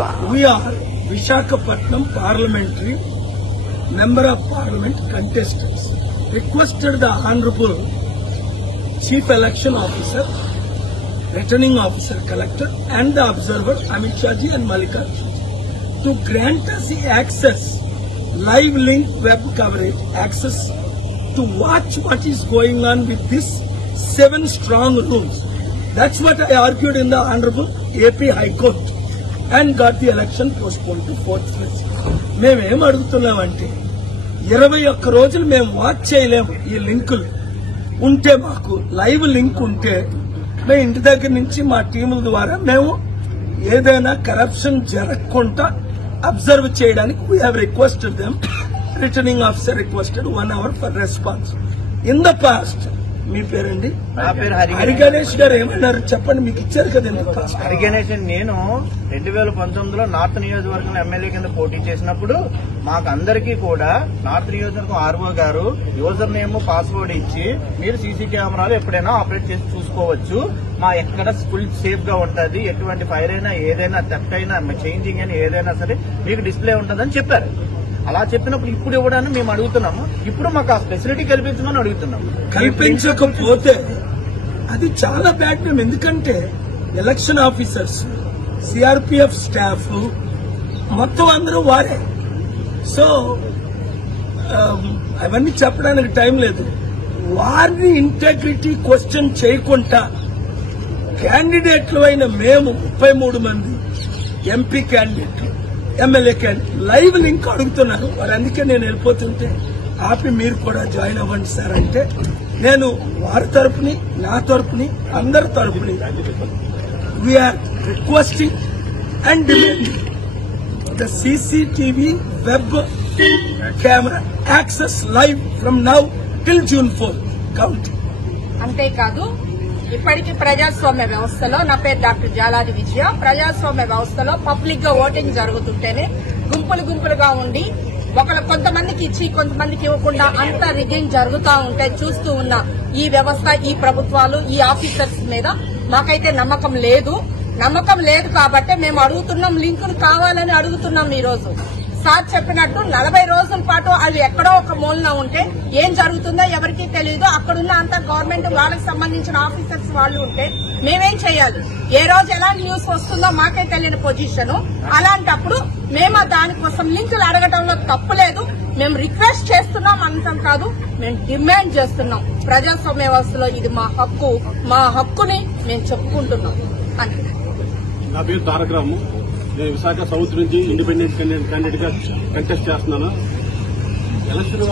We are Visakhapatnam Parliamentary Member of Parliament contestants. Requested the Honorable Chief Election Officer, Returning Officer Collector and the Observer Amit Shah ji and Mallikarjun to grant us the access, live link web coverage, access to watch what is going on with this 7 strong rooms. That's what I argued in the Honorable AP High Court and got the election postponed to 4th February. మేమేం అడుగుతున్నామంటే 21 రోజులు మేము watch చేయలేము. ఈ లింకులు ఉంటే మాకు live link ఉంటే మేము ఇంటి దగ్గర నుంచి మా టీముల ద్వారా మేము ఏదైనా కరప్షన్ జరగకుండా అబ్జర్వ్ చేయడానికి we have requested them. Returning officer requested 1 hour for response. In the past మీ పేరండి? హరి గణేష్ గారు ఏమన్నారు చెప్పండి, మీకు ఇచ్చారు కదండి. హరి గణేష్ నేను 2019లో నార్త్ నియోజకవర్గంలో ఎమ్మెల్యే కింద పోటీ చేసినప్పుడు మాకు అందరికీ కూడా నార్త్ నియోజకవర్గం ఆర్ఓ గారు యూజర్ నేమ్ పాస్వర్డ్ ఇచ్చి మీరు సీసీ కెమెరాలు ఎప్పుడైనా ఆపరేట్ చేసి చూసుకోవచ్చు, మా ఎక్కడ ఫుల్ సేఫ్ గా ఉంటది, ఎటువంటి ఫైర్ అయినా ఏదైనా థెఫ్ట్ అయినా చేంజింగ్ అయినా ఏదైనా సరే మీకు డిస్ప్లే ఉంటుందని చెప్పారు. అలా చెప్పినప్పుడు ఇప్పుడు ఇవ్వడానికి మేము అడుగుతున్నాము. ఇప్పుడు మాకు ఆ ఫెసిలిటీ కల్పించమని అడుగుతున్నాము. కల్పించకపోతే అది చాలా బ్యాడ్ నేమ్. ఎందుకంటే ఎలక్షన్ ఆఫీసర్స్, సిఆర్పిఎఫ్ స్టాఫ్ మొత్తం అందరూ వారే. సో అవన్నీ చెప్పడానికి టైం లేదు. వారిని ఇంటెగ్రిటీ క్వశ్చన్ చేయకుండా క్యాండిడేట్లు అయిన మేము 33 మంది ఎంపీ క్యాండిడేట్లు, ఎమ్మెల్యే క్యాండిడేట్ లైవ్ లింక్ అడుగుతున్నారు. వారు అందుకే నేను వెళ్ళిపోతుంటే ఆపి మీరు కూడా జాయిన్ అవ్వండి సార్ అంటే నేను వారి తరపుని నా తరపుని అందరి తరపుని we are requesting and demanding the CCTV web camera access live from now till June 4 count. అంతేకాదు ఇప్పటికీ ప్రజాస్వామ్య వ్యవస్థలో, నా పేరు డాక్టర్ జాలాది విజయ, ప్రజాస్వామ్య వ్యవస్థలో పబ్లిక్ గా ఓటింగ్ జరుగుతుంటేనే గుంపులుగా ఉండి కొంతమందికి ఇచ్చి కొంతమందికి ఇవ్వకుండా అంతా రిగ్గింగ్ జరుగుతూ ఉంటే చూస్తూ ఉన్న ఈ వ్యవస్థ, ఈ ప్రభుత్వాలు, ఈ ఆఫీసర్స్ మీద మాకైతే నమ్మకం లేదు కాబట్టి మేము అడుగుతున్నాం, లింకులు కావాలని అడుగుతున్నాం. ఈ రోజు సార్ చెప్పినట్టు 40 రోజుల పాటు అవి ఎక్కడో ఒక మూలన ఉంటే ఏం జరుగుతుందో ఎవరికీ తెలియదు. అక్కడున్న అంత గవర్నమెంట్ వాళ్ళకి సంబంధించిన ఆఫీసర్స్ వాళ్ళు ఉంటే మేమేం చేయాలి? ఏ రోజు ఎలాంటి న్యూస్ వస్తుందో మాకే తెలియని పొజిషన్. అలాంటప్పుడు మేము దానికోసం లింకులు అడగడంలో తప్పులేదు. మేము రిక్వెస్ట్ చేస్తున్నాం అంతం కాదు, మేము డిమాండ్ చేస్తున్నాం. ప్రజాస్వామ్య వ్యవస్థలో ఇది మా హక్కు, మా హక్కుని మేము చెప్పుకుంటున్నాం అంతే. నా పేరు తారక రాము. నేను విశాఖ సౌత్ నుంచి ఇండిపెండెంట్ క్యాండిడేట్ గా కంటెస్ట్ చేస్తున్నాను. ఎలక్షన్